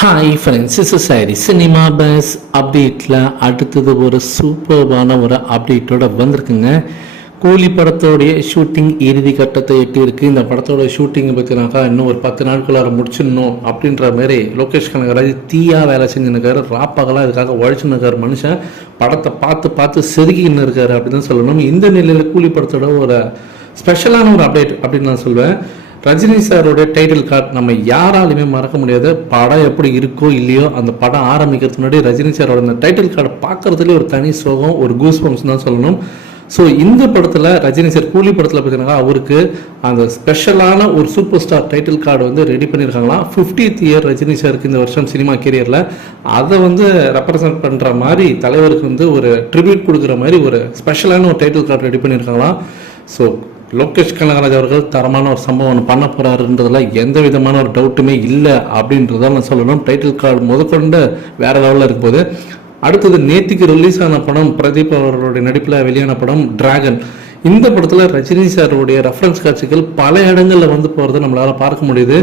Hi friends, is sorry cinema bus அப்டேட்டில் அடுத்தது ஒரு சூப்பர்வான ஒரு அப்டேட்டோட வந்திருக்குங்க. கூலி படத்தோடைய ஷூட்டிங் இறுதி கட்டத்தை எட்டி இருக்குது. இந்த படத்தோட ஷூட்டிங்கை பற்றினாக்கா இன்னும் ஒரு 10 நாட்குள்ளார முடிச்சிடணும் அப்படின்ற மாதிரி லோகேஷ் கனகராஜ் தீயாக வேலை செஞ்சுருக்காரு. ராப்பகலாக இதுக்காக உழைச்சுன்னு மனுஷன் படத்தை பார்த்து பார்த்து செதுக்கின்னு இருக்காரு அப்படின்னு சொல்லணும். இந்த நிலையில் கூலி படத்தோட ஒரு ஸ்பெஷலான ஒரு அப்டேட் அப்படின்னு நான் சொல்வேன். ரஜினி சாரோட டைட்டில் கார்டு நம்ம யாராலுமே மறக்க முடியாது. படம் எப்படி இருக்கோ இல்லையோ அந்த படம் ஆரம்பிக்கிறதுக்கு முன்னாடி ரஜினி சாரோட அந்த டைட்டில் கார்டு பார்க்கறதுலேயே ஒரு தனி சோகம், ஒரு கூஸ் பம்ப்ஸ் தான் சொல்லணும். ஸோ இந்த படத்தில் ரஜினி சார் கூலி படத்தில் பார்த்தீங்கன்னா அவருக்கு அந்த ஸ்பெஷலான ஒரு சூப்பர் ஸ்டார் டைட்டில் கார்டு வந்து ரெடி பண்ணியிருக்காங்களாம். 50th இயர் ரஜினி சாருக்கு இந்த வருஷம் சினிமா கேரியரில் அதை வந்து ரெப்ரசன்ட் பண்ணுற மாதிரி தலைவருக்கு வந்து ஒரு ட்ரிபியூட் கொடுக்குற மாதிரி ஒரு ஸ்பெஷலான ஒரு டைட்டில் கார்டு ரெடி பண்ணியிருக்காங்களாம். ஸோ லோகேஷ் கனகராஜ் அவர்கள் தரமான ஒரு சம்பவம் ஒன்று பண்ண போகிறாருன்றதுல எந்த விதமான ஒரு டவுட்டுமே இல்லை அப்படின்றத நான் சொல்லணும். டைட்டில் கார்டு முதற்கொண்டு வேற லெவலில் இருக்கும்போது அடுத்தது நேத்திக்கு ரிலீஸ் ஆன படம் பிரதீப் அவர்களுடைய நடிப்பில் வெளியான படம் டிராகன். இந்த படத்தில் ரஜினி சாருடைய ரெஃபரன்ஸ் காட்சிகள் பல இடங்களில் வந்து போகிறத நம்மளால் பார்க்க முடியுது.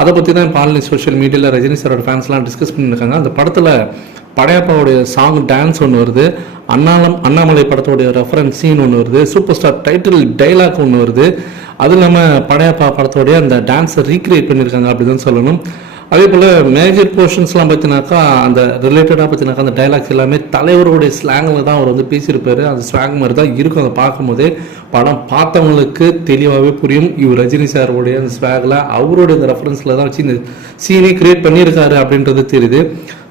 அதை பற்றி தான் இப்போ ஆன்லைன் சோஷியல் மீடியாவில் ரஜினி சாரோட ஃபேன்ஸ்லாம் டிஸ்கஸ் பண்ணியிருக்காங்க. அந்த படத்தில் படையப்பாவுடைய சாங் டான்ஸ் ஒன்று வருது, அண்ணாமலை படத்தோடைய ரெஃபரன்ஸ் சீன் ஒன்று வருது, சூப்பர் ஸ்டார் டைட்டில் டைலாக் ஒன்று வருது. அது இல்லாமல் படையப்பா படத்தோடைய அந்த டான்ஸை ரீக்ரியேட் பண்ணியிருக்காங்க அப்படின்னு சொல்லணும். அதே போல் மேஜர் போர்ஷன்ஸ்லாம் பார்த்தினாக்கா அந்த ரிலேட்டடாக பார்த்தினாக்கா அந்த டைலாக்ஸ் எல்லாமே தலைவருடைய ஸ்லாங்கில் தான் அவர் வந்து பேசியிருப்பார். அந்த ஸ்லாங் மாதிரி தான் இருக்கும். அதை பார்க்கும்போதே படம் பார்த்தவங்களுக்கு தெளிவாகவே புரியும். இவர் ரஜினி சாருடைய அந்த ஸ்வாகில் அவருடைய அந்த ரெஃபரன்ஸில் தான் வச்சு இந்த சீனை கிரியேட் பண்ணியிருக்காரு அப்படின்றது தெரியுது.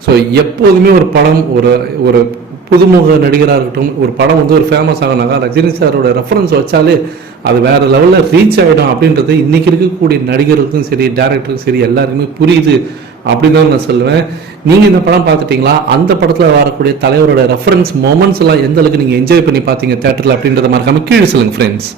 ஸோ எப்போதுமே ஒரு படம் ஒரு புதுமுக நடிகராக இருக்கட்டும், ஒரு படம் வந்து ஒரு ஃபேமஸ் ஆகினாக்கா ரஜினி சாரோட ரெஃபரன்ஸ் வச்சாலே அது வேறு லெவலில் ரீச் ஆகிடும் அப்படின்றது இன்றைக்கி இருக்கக்கூடிய நடிகர்களுக்கும் சரி டேரக்டருக்கும் சரி எல்லாருக்குமே புரியுது அப்படின்னு தான் நான் சொல்லுவேன். நீங்கள் இந்த படம் பார்த்துட்டிங்களா? அந்த படத்தில் வரக்கூடிய தலைவரோட ரெஃபரன்ஸ் மொமெண்ட்ஸ் எல்லாம் எந்த அளவுக்கு நீங்கள் என்ஜாய் பண்ணி பார்த்தீங்க தேட்டரில் அப்படின்றத மறக்காமல் கீழே சொல்லுங்கள் ஃப்ரெண்ட்ஸ்.